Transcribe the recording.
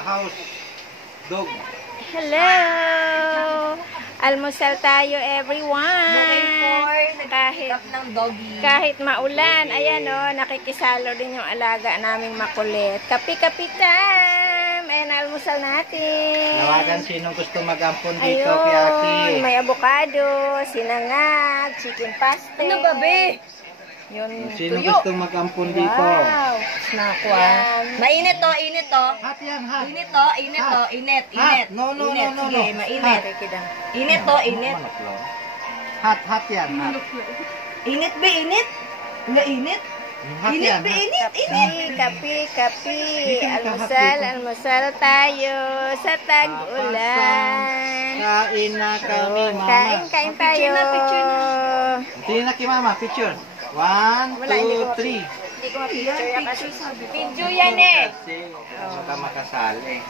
house dog. Hello! Almusal tayo, everyone. Kahit maulan, ayan o, nakikisalo din yung alaga naming makulit. Kapi-kapi time! Ayan, almusal natin. Nawagan sinong gusto mag-ampon dito kay Aki. May avocado, sinangag, chicken pastel. Ano ba, be? Yun, Sino tuyo. gusto mag-ampon dito? Wow! Naku ah. Mainit to, init to. Hot yan, hot. Init to, init to, init, init. No. Sige, mainit. Init to, init. Hot yan, hot. Init be, init. Wala init. Hot Init yan, be, hot. init, init. Kapi. Almusal tayo sa tag-ulan. Kain na kami, mama. Kain tayo. Picture na. Tingnan na kay mama, picture. 1, 2, 3. Hindi ko ma-picture yan kasi video yan eh. Kasi baka makasali.